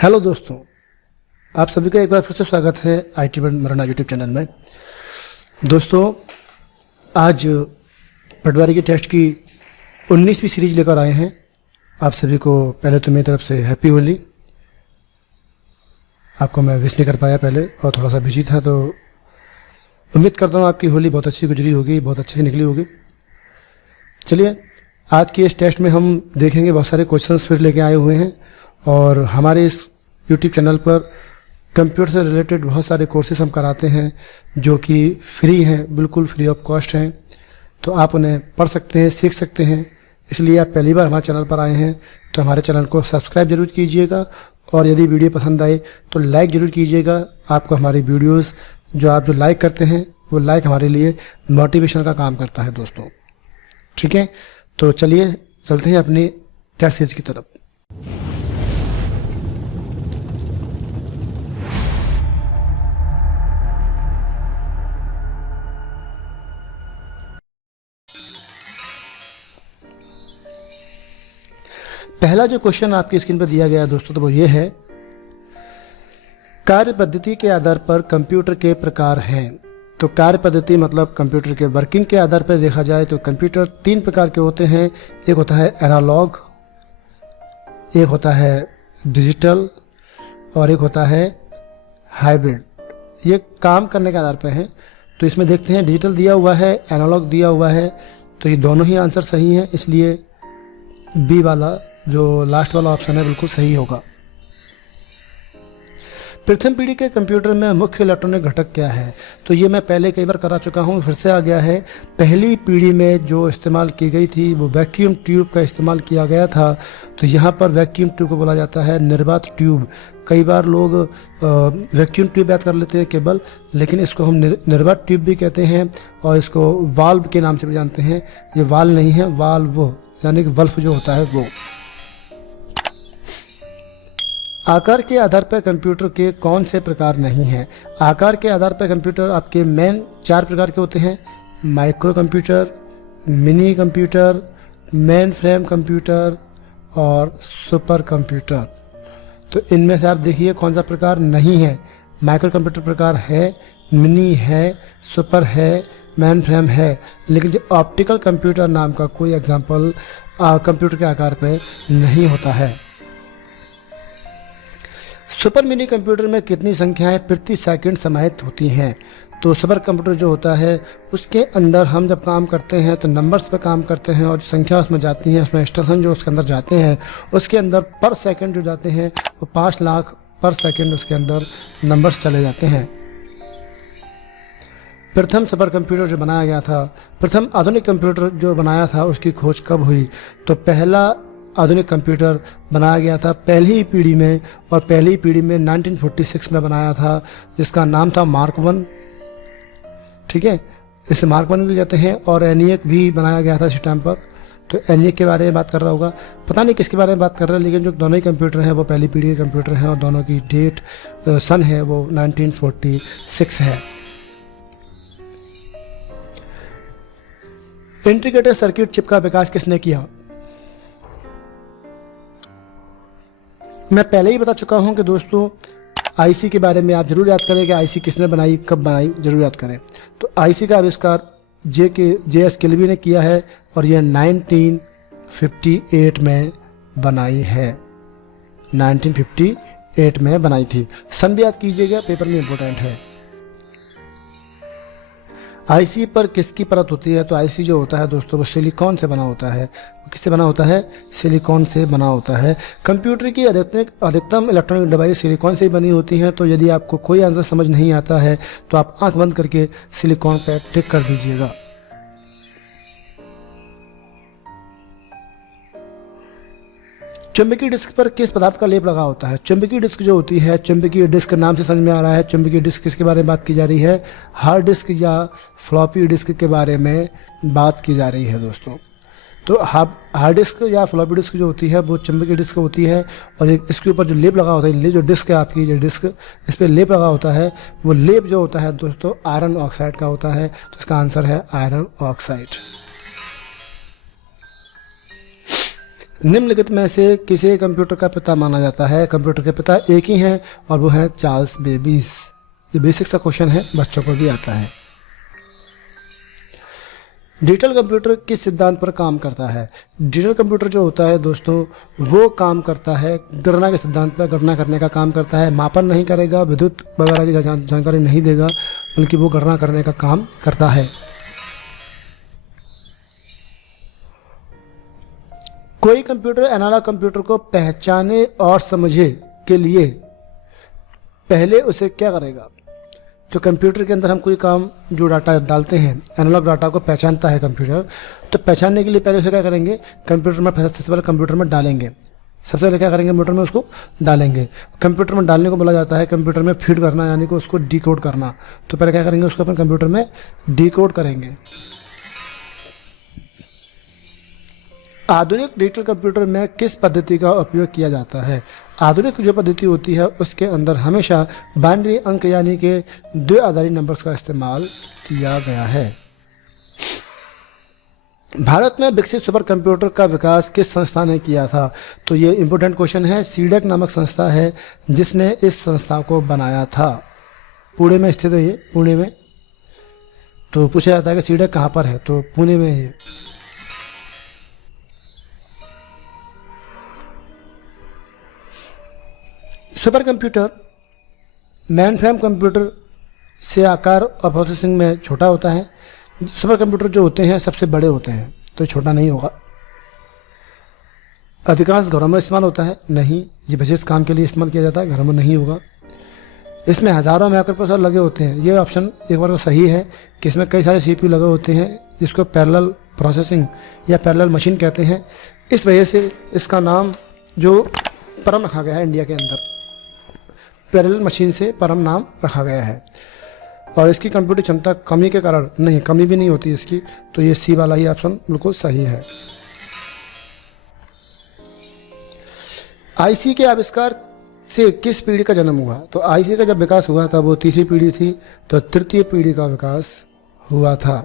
Hello दोस्तों, आप सभी का एक बार फिर से स्वागत है IT वर्ल्ड मराना यूट्यूब चैनल में। दोस्तों, आज पटवारी के टेस्ट की 19वीं सीरीज लेकर आए हैं। आप सभी को पहले तो मेरी तरफ से हैप्पी होली। आपको मैं विश नहीं कर पाया पहले और थोड़ा सा बिजी था, तो उम्मीद करता हूँ आपकी होली बहुत अच्छी गुजरी होगी, बहुत अच्छी निकली होगी। चलिए, आज के इस टेस्ट में हम देखेंगे, बहुत सारे क्वेश्चंस फिर लेके आए हुए हैं और हमारे इस यूट्यूब चैनल पर कंप्यूटर से रिलेटेड बहुत सारे कोर्सेज हम कराते हैं जो कि फ्री हैं, बिल्कुल फ्री ऑफ कॉस्ट हैं। तो आप उन्हें पढ़ सकते हैं, सीख सकते हैं। इसलिए आप पहली बार हमारे चैनल पर आए हैं तो हमारे चैनल को सब्सक्राइब जरूर कीजिएगा और यदि वीडियो पसंद आए तो लाइक ज़रूर कीजिएगा। आपको हमारी वीडियोस जो लाइक करते हैं वो लाइक हमारे लिए मोटिवेशन का काम करता है दोस्तों। ठीक है, तो चलिए चलते हैं अपनी टेस्ट सीरीज की तरफ। पहला जो क्वेश्चन आपकी स्क्रीन पर दिया गया है दोस्तों, तो वो ये है, कार्य पद्धति के आधार पर कंप्यूटर के प्रकार हैं। तो कार्य पद्धति मतलब कंप्यूटर के वर्किंग के आधार पर देखा जाए तो कंप्यूटर 3 प्रकार के होते हैं। एक होता है एनालॉग, एक होता है डिजिटल और एक होता है हाइब्रिड। ये काम करने के आधार पर है। तो इसमें देखते हैं, डिजिटल दिया हुआ है, एनालॉग दिया हुआ है, तो ये दोनों ही आंसर सही हैं। इसलिए बी वाला जो लास्ट वाला ऑप्शन है बिल्कुल सही होगा। प्रथम पीढ़ी के कंप्यूटर में मुख्य इलेक्ट्रॉनिक घटक क्या है? तो ये मैं पहले कई बार करा चुका हूँ, फिर से आ गया है। पहली पीढ़ी में जो इस्तेमाल की गई थी वो वैक्यूम ट्यूब का इस्तेमाल किया गया था। तो यहाँ पर वैक्यूम ट्यूब को बोला जाता है निर्वात ट्यूब। कई बार लोग वैक्यूम ट्यूब याद कर लेते हैं केवल, लेकिन इसको हम निर्वात ट्यूब भी कहते हैं और इसको वाल्व के नाम से भी जानते हैं। ये वाल्व नहीं है, वाल्व यानी कि वल्फ जो होता है वो। आकार के आधार पर कंप्यूटर के कौन से प्रकार नहीं हैं? आकार के आधार पर कंप्यूटर आपके मेन 4 प्रकार के होते हैं: micro computer, mini computer, main frame computer और सुपर कंप्यूटर। तो इनमें से आप देखिए कौन सा प्रकार नहीं है। माइक्रो कंप्यूटर प्रकार है, मिनी है, सुपर है, मेन फ्रेम है, लेकिन जो ऑप्टिकल कंप्यूटर नाम का कोई एग्जाम्पल कंप्यूटर के आकार पे नहीं होता है। सुपर मिनी कंप्यूटर में कितनी संख्याएं प्रति सेकंड समाहित होती हैं? तो सुपर कंप्यूटर जो होता है उसके अंदर हम जब काम करते हैं तो नंबर्स पे काम करते हैं और जो संख्या उसमें जाती है, उसमें इंस्ट्रक्शन जो उसके अंदर जाते हैं, उसके अंदर पर सेकंड जो जाते हैं वो 5 लाख पर सेकंड उसके अंदर नंबर्स चले जाते हैं। प्रथम सुपर कंप्यूटर जो बनाया गया था, प्रथम आधुनिक कंप्यूटर जो बनाया था, उसकी खोज कब हुई? तो पहला आधुनिक कंप्यूटर बनाया गया था पहली ही पीढ़ी में, और पहली पीढ़ी में 1946 में बनाया था, जिसका नाम था मार्क 1। ठीक है, इसे मार्क 1 भी कहते हैं। और एनिएक भी बनाया गया था इस टाइम पर। तो एनिएक के बारे में बात कर रहा होगा, पता नहीं किसके बारे में बात कर रहा है, लेकिन जो दोनों ही कंप्यूटर हैं वो पहली पीढ़ी के कंप्यूटर हैं और दोनों की डेट सन है वो 1946 है। इंटीग्रेटेड सर्किट चिप का विकास किसने किया? मैं पहले ही बता चुका हूं कि दोस्तों आईसी के बारे में आप जरूर याद करें कि आईसी किसने बनाई, कब बनाई, जरूर याद करें। तो आईसी का आविष्कार JS किल्बी ने किया है और यह 1958 में बनाई है। 1958 में बनाई थी। सन भी याद कीजिएगा, पेपर में इंपॉर्टेंट है। आईसी पर किसकी परत होती है? तो आईसी जो होता है दोस्तों वो सिलिकॉन से बना होता है। किससे बना होता है? सिलिकॉन से बना होता है। कंप्यूटर की अधिकतम इलेक्ट्रॉनिक डिवाइस सिलिकॉन से ही बनी होती हैं। तो यदि आपको कोई आंसर समझ नहीं आता है तो आप आंख बंद करके सिलिकॉन पे टिक कर दीजिएगा। चुंबकीय डिस्क पर किस पदार्थ का लेप लगा होता है? चुंबकीय डिस्क जो होती है, चुंबकीय डिस्क नाम से समझ में आ रहा है। चुंबकीय डिस्क किसके बारे में बात की जा रही है? हार्ड डिस्क या फ्लॉपी डिस्क के बारे में बात की जा रही है दोस्तों। तो हार्ड डिस्क या फ्लॉपी डिस्क जो होती है वो चुंबकीय डिस्क होती है और इसके ऊपर जो लेप लगा होता है, जो डिस्क है आपकी, जो डिस्क इस पर लेप लगा होता है, वो लेप जो होता है दोस्तों आयरन ऑक्साइड का होता है। तो इसका आंसर है आयरन ऑक्साइड। निम्नलिखित में से किसे कंप्यूटर का पिता माना जाता है? कंप्यूटर के पिता एक ही हैं और वो है चार्ल्स बेबीज। ये बेसिक सा क्वेश्चन है, बच्चों को भी आता है। डिजिटल कंप्यूटर किस सिद्धांत पर काम करता है? डिजिटल कंप्यूटर जो होता है दोस्तों, वो काम करता है गणना के सिद्धांत पर। गणना करने का काम करता है, मापन नहीं करेगा, विद्युत वगैरह की जानकारी नहीं देगा, बल्कि वो गणना करने का काम करता है। कोई कंप्यूटर एनालॉग कंप्यूटर को पहचाने और समझे के लिए पहले उसे क्या करेगा? जो कंप्यूटर के अंदर हम कोई काम जो डाटा डालते हैं, एनालॉग डाटा को पहचानता है कंप्यूटर, तो पहचानने के लिए पहले उसे क्या करेंगे? कंप्यूटर में सबसे पहले कंप्यूटर में डालेंगे। सबसे पहले क्या करेंगे? कंप्यूटर में उसको डालेंगे। कंप्यूटर में डालने को बोला जाता है कंप्यूटर में फीड करना, यानी कि उसको डिकोड करना। तो पहले क्या करेंगे? उसको अपन कंप्यूटर में डिकोड करेंगे। आधुनिक डिजिटल कंप्यूटर में किस पद्धति का उपयोग किया जाता है? आधुनिक जो पद्धति होती है उसके अंदर हमेशा बाइनरी अंक यानी कि द्विआधारी नंबर्स का इस्तेमाल किया गया है। भारत में विकसित सुपर कंप्यूटर का विकास किस संस्था ने किया था? तो ये इंपॉर्टेंट क्वेश्चन है। सीडेक नामक संस्था है जिसने इस संस्था को बनाया था। पुणे में स्थित है ये, पुणे में। तो पूछा जाता है कि सीडेक कहाँ पर है? तो पुणे में है। सुपर कंप्यूटर मेनफ्रेम कंप्यूटर से आकार और प्रोसेसिंग में छोटा होता है। सुपर कंप्यूटर जो होते हैं सबसे बड़े होते हैं, तो छोटा नहीं होगा। अधिकांश घरों में इस्तेमाल होता है? नहीं, ये विशेष काम के लिए इस्तेमाल किया जाता है, घरों में नहीं होगा। इसमें हज़ारों माइक्रो प्रोसेसर लगे होते हैं। ये ऑप्शन एक बार तो सही है कि इसमें कई सारे सीपीयू लगे होते हैं, जिसको पैरेलल प्रोसेसिंग या पैरेलल मशीन कहते हैं। इस वजह से इसका नाम जो परम रखा गया है इंडिया के अंदर, पैरेलल मशीन से परम नाम रखा गया है। और इसकी कंप्यूटर क्षमता कमी के कारण नहीं, कमी भी नहीं होती इसकी, तो ये सी वाला ही ऑप्शन बिल्कुल सही है। आईसी के आविष्कार से किस पीढ़ी का जन्म हुआ? तो आईसी का जब विकास हुआ था वो तीसरी पीढ़ी थी, तो तृतीय पीढ़ी का विकास हुआ था।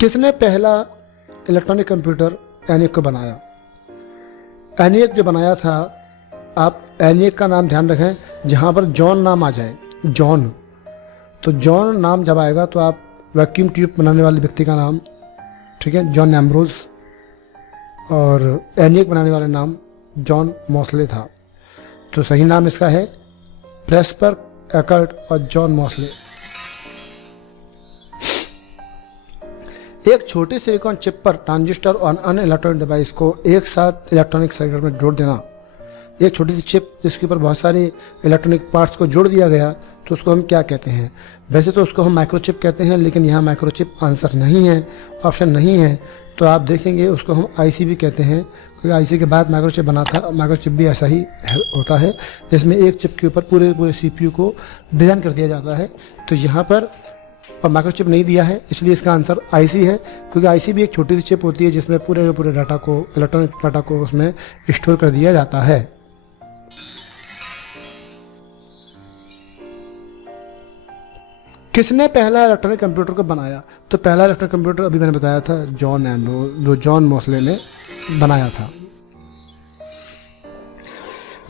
किसने पहला इलेक्ट्रॉनिक कंप्यूटर एनिक को बनाया? एनिक जो बनाया था, आप एनिक का नाम ध्यान रखें, जहाँ पर जॉन नाम आ जाए, जॉन, तो जॉन नाम जब आएगा तो आप वैक्यूम ट्यूब बनाने वाले व्यक्ति का नाम, ठीक है, जॉन एम्ब्रोज, और एनिक बनाने वाले नाम जॉन मॉसले था। तो सही नाम इसका है प्रेस्पर एकर्ट और जॉन मॉसले। एक छोटी सिलिकॉन चिप पर ट्रांजिस्टर और अन्य इलेक्ट्रॉनिक डिवाइस को एक साथ इलेक्ट्रॉनिक सर्किट में जोड़ देना। एक छोटी सी चिप जिसके ऊपर बहुत सारे इलेक्ट्रॉनिक पार्ट्स को जोड़ दिया गया, तो उसको हम क्या कहते हैं? वैसे तो उसको हम माइक्रोचिप कहते हैं, लेकिन यहाँ माइक्रोचिप आंसर नहीं है, ऑप्शन नहीं है। तो आप देखेंगे उसको हम आईसी भी कहते हैं, क्योंकि आईसी के बाद माइक्रोचिप बना था। माइक्रोचिप भी ऐसा ही होता है, जिसमें एक चिप के ऊपर पूरे सीपीयू को डिज़ाइन कर दिया जाता है। तो यहाँ पर और माइक्रोचिप नहीं दिया है, इसलिए इसका आंसर आईसी है, क्योंकि आईसी भी एक छोटी सी चिप होती है जिसमें पूरे डाटा को, इलेक्ट्रॉनिक डाटा को उसमें स्टोर कर दिया जाता है। किसने पहला इलेक्ट्रॉनिक कंप्यूटर को बनाया? तो पहला इलेक्ट्रॉनिक कंप्यूटर अभी मैंने बताया था जॉन एम्ब्रोज, जो जॉन मॉसले ने बनाया था।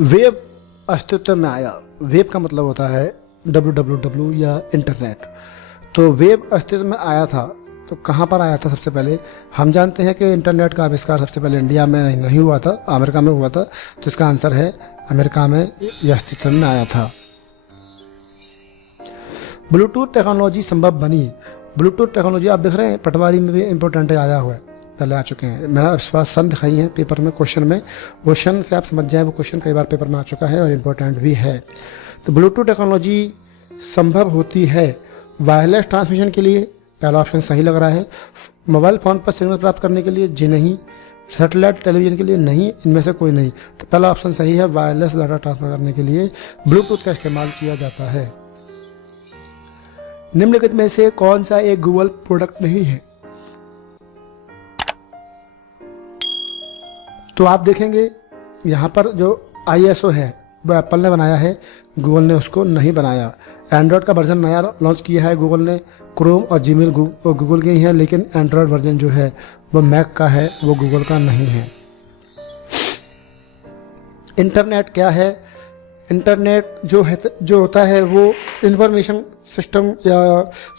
वेब अस्तित्व में आया। वेब का मतलब होता है www या इंटरनेट। तो वेब अस्तित्व में आया था, तो कहाँ पर आया था? सबसे पहले हम जानते हैं कि इंटरनेट का आविष्कार सबसे पहले इंडिया में नहीं हुआ था, अमेरिका में हुआ था। तो इसका आंसर है अमेरिका में यह अस्तित्व में आया था। ब्लूटूथ टेक्नोलॉजी संभव बनी। ब्लूटूथ टेक्नोलॉजी आप देख रहे हैं पटवारी में भी इंपॉर्टेंट आया हुआ है, पहले आ चुके हैं। मैंने इस बार सन दिखाई है पेपर में, क्वेश्चन में, क्वेश्चन से आप समझ जाए, वो क्वेश्चन कई बार पेपर में आ चुका है और इम्पोर्टेंट भी है। तो ब्लूटूथ टेक्नोलॉजी संभव होती है वायरलेस ट्रांसमिशन के लिए, पहला ऑप्शन सही लग रहा है। मोबाइल फ़ोन पर सिग्नल प्राप्त करने के लिए, जी नहीं। सैटेलाइट टेलीविज़न के लिए, नहीं। इनमें से कोई नहीं। तो पहला ऑप्शन सही है, वायरलेस डाटा ट्रांसफर करने के लिए ब्लूटूथ का इस्तेमाल किया जाता है। निम्नलिखित में से कौन सा एक गूगल प्रोडक्ट नहीं है? तो आप देखेंगे यहाँ पर जो ISO है, वो एप्पल ने बनाया है, गूगल ने उसको नहीं बनाया। एंड्रॉयड का वर्जन नया लॉन्च किया है गूगल ने, क्रोम और जीमेल गूगल के ही हैं, लेकिन एंड्रॉयड वर्जन जो है वो मैक का है, वो गूगल का नहीं है। इंटरनेट क्या है? इंटरनेट जो होता है वो इंफॉर्मेशन सिस्टम या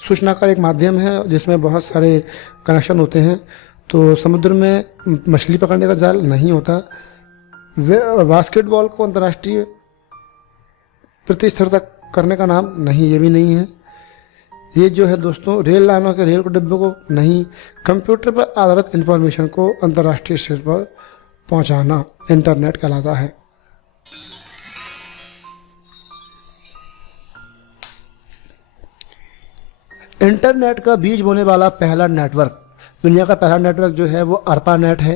सूचना का एक माध्यम है जिसमें बहुत सारे कनेक्शन होते हैं। तो समुद्र में मछली पकड़ने का जाल नहीं होता। बास्केटबॉल को अंतर्राष्ट्रीय प्रतिस्पर्धा करने का नाम नहीं, ये भी नहीं है। ये जो है दोस्तों रेल लाइनों के रेल डिब्बों को नहीं, कंप्यूटर पर आधारित इंफॉर्मेशन को अंतर्राष्ट्रीय स्तर पर पहुंचाना इंटरनेट कहलाता है। इंटरनेट का बीज बोने वाला पहला नेटवर्क, दुनिया का पहला नेटवर्क जो है वो ARPANET है।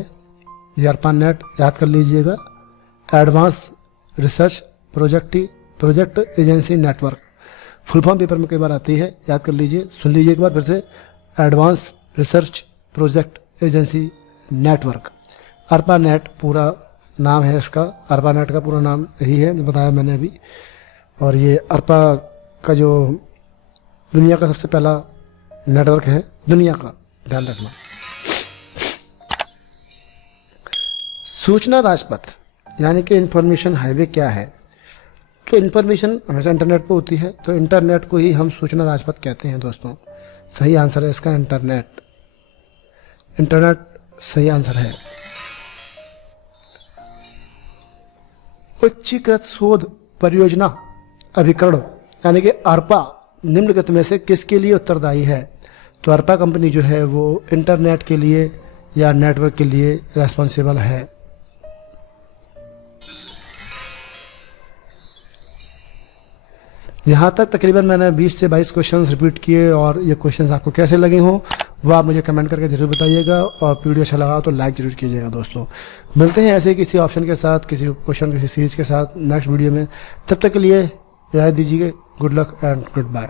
ये ARPANET याद कर लीजिएगा, advance research project agency network. Full form paper में कई बार आती है, याद कर लीजिए, सुन लीजिए एक बार फिर से, advance research project agency network. ARPANET पूरा नाम है इसका, ARPANET का पूरा नाम यही है, बताया मैंने अभी। और ये ARPA का जो दुनिया का सबसे पहला नेटवर्क है, दुनिया का, ध्यान रखना। सूचना राजपथ यानी कि इंफॉर्मेशन हाईवे क्या है? तो इंफॉर्मेशन हमेशा इंटरनेट पर होती है, तो इंटरनेट को ही हम सूचना राजपथ कहते हैं दोस्तों। सही आंसर है इसका इंटरनेट सही आंसर है। उच्चीकृत शोध परियोजना अभिकरण यानी कि ARPA निम्नलिखित में से किसके लिए उत्तरदायी है? तो ARPA कंपनी जो है वो इंटरनेट के लिए या नेटवर्क के लिए रेस्पॉन्सिबल है। यहाँ तक तकरीबन मैंने 20 से 22 क्वेश्चंस रिपीट किए, और ये क्वेश्चंस आपको कैसे लगे हों वो आप मुझे कमेंट करके जरूर बताइएगा, और वीडियो अच्छा लगा तो लाइक जरूर कीजिएगा दोस्तों। मिलते हैं ऐसे किसी ऑप्शन के साथ, किसी क्वेश्चन, किसी सीरीज के साथ नेक्स्ट वीडियो में। तब तक के लिए इजाज़त दीजिए। Good luck and good bye.